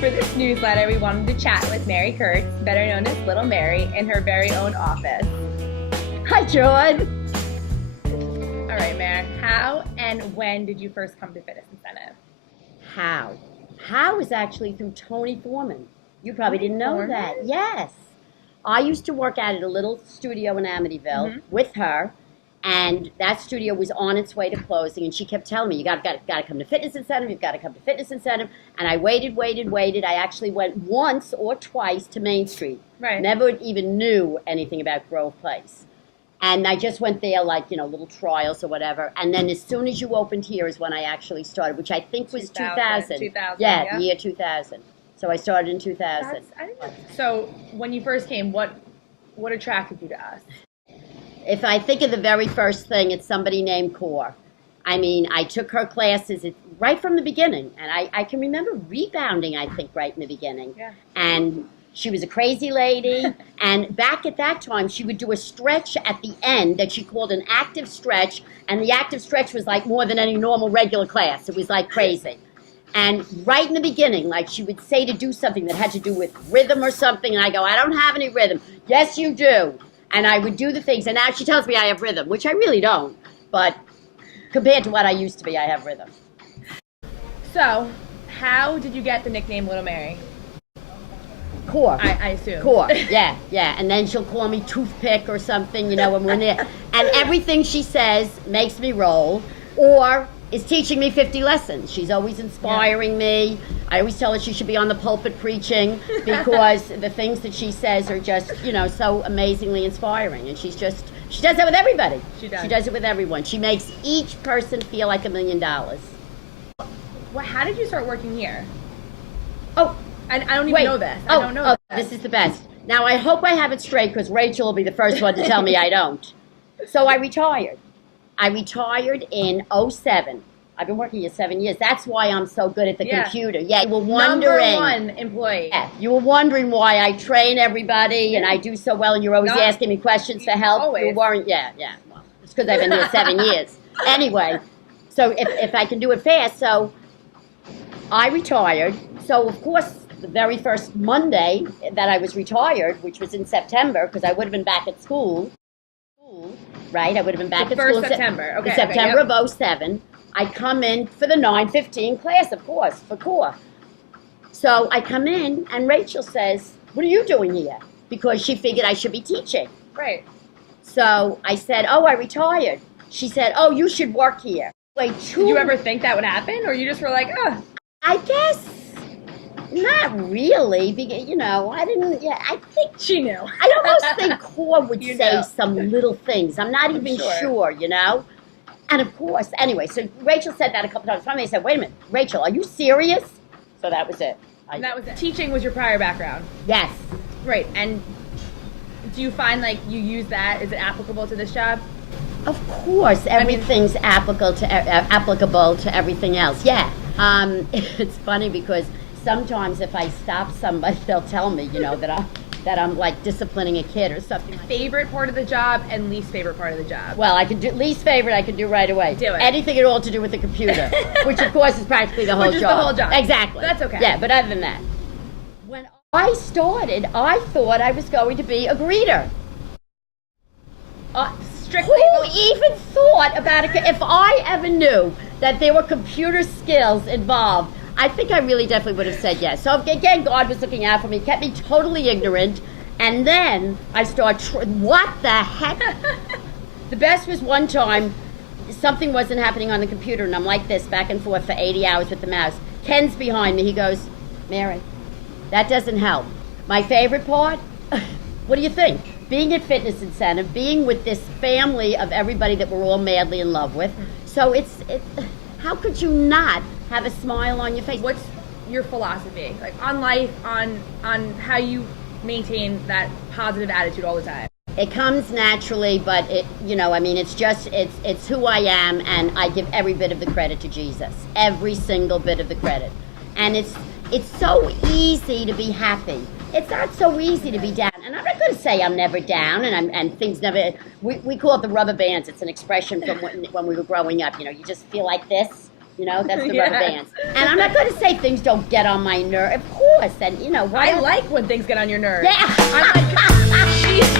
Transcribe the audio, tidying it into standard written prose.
For this newsletter, we wanted to chat with Mary Kurtz, better known as Little Mary, in her very own office. Hi, John. All right, Mary, how and when did you first come to Fitness Incentive? How is actually through Tony Foreman. You probably didn't know Foreman? that. Yes. I used to work at a little studio in Amityville with her, and that studio was on its way to closing, and she kept telling me, you got to come to Fitness Incentive, you've got to come to Fitness Incentive, and I waited. I actually went once or twice to Main Street. Right. Never even knew anything about Grove Place. And I just went there like, little trials or whatever. And then as soon as you opened here is when I actually started, which I think was 2000. 2000, yeah, the year 2000. So I started in 2000. So when you first came, what attracted you to us? If I think of the very first thing, it's somebody named Core. I mean, I took her classes right from the beginning. And I can remember rebounding, I think, right in the beginning. Yeah. And she was a crazy lady. And back at that time, she would do a stretch at the end that she called an active stretch. And the active stretch was like more than any normal regular class. It was like crazy. And right in the beginning, like she would say to do something that had to do with rhythm or something. And I go, I don't have any rhythm. Yes, you do. And I would do the things. And now she tells me I have rhythm, which I really don't. But compared to what I used to be, I have rhythm. So how did you get the nickname Little Mary? Core. I assume. Core, yeah. And then she'll call me Toothpick or something, when we're there. And everything she says makes me roll or is teaching me 50 lessons. She's always inspiring me. I always tell her she should be on the pulpit preaching because the things that she says are just, so amazingly inspiring. And she does that with everybody. She does. She does it with everyone. She makes each person feel like $1 million. Well, how did you start working here? Oh, I don't even know this. I don't know this. This is the best. Now, I hope I have it straight because Rachel will be the first one to tell me I don't. So I retired. I retired in 2007. I've been working here 7 years. That's why I'm so good at the computer. Yeah, you were wondering. Number 1 employee. Yeah, you were wondering why I train everybody and I do so well and you're always asking me questions for help. Always. You weren't, yeah. Well, it's because I've been here 7 years. Anyway, so if I can do it fast, so I retired. So, of course, the very first Monday that I was retired, which was in September, because I would have been back at school, right? I would have been back at school in September. Okay. September of 2007. I come in for the 9:15 class, of course, for core. So I come in, and Rachel says, what are you doing here? Because she figured I should be teaching. Right. So I said, oh, I retired. She said, oh, you should work here. Did you ever think that would happen? Or you just were like, oh. I guess not really, because, I didn't, I think She knew. I almost think Core would You say know. some little things. I'm not even sure, And of course, anyway, so Rachel said that a couple times. Finally, I said, wait a minute, Rachel, are you serious? So that was it. And that was it. Teaching was your prior background. Yes. Right. And do you find like you use that? Is it applicable to this job? Of course, everything's applicable to everything else. Yeah. It's funny because sometimes if I stop somebody, they'll tell me, that I'm like disciplining a kid or something. Favorite part of the job and least favorite part of the job? Well, I could do least favorite. I could do right away. Do it. Anything at all to do with the computer, which of course is practically the whole Which is job. the whole job. Exactly. That's okay. Yeah, but other than that, when I started, I thought I was going to be a greeter. Strictly. Who even thought about it? If I ever knew that there were computer skills involved, I think I really definitely would have said yes. So again, God was looking out for me, kept me totally ignorant, and then I started, what the heck? The best was one time, something wasn't happening on the computer, and I'm like this, back and forth for 80 hours with the mouse. Ken's behind me, he goes, Mary, that doesn't help. My favorite part, what do you think? Being at Fitness Incentive, being with this family of everybody that we're all madly in love with. So it's how could you not have a smile on your face? What's your philosophy, like on life, on how you maintain that positive attitude all the time? It comes naturally, but it's who I am, and I give every bit of the credit to Jesus, every single bit of the credit. And it's so easy to be happy. It's not so easy to be down. And I'm not going to say I'm never down and things never, we call it the rubber bands. It's an expression from when we were growing up. You just feel like this, You know, that's the Yes. rubber bands. And I'm not going to say things don't get on my nerve. Of course, and you know what? I like when things get on your nerves. Yeah. I'm like, she's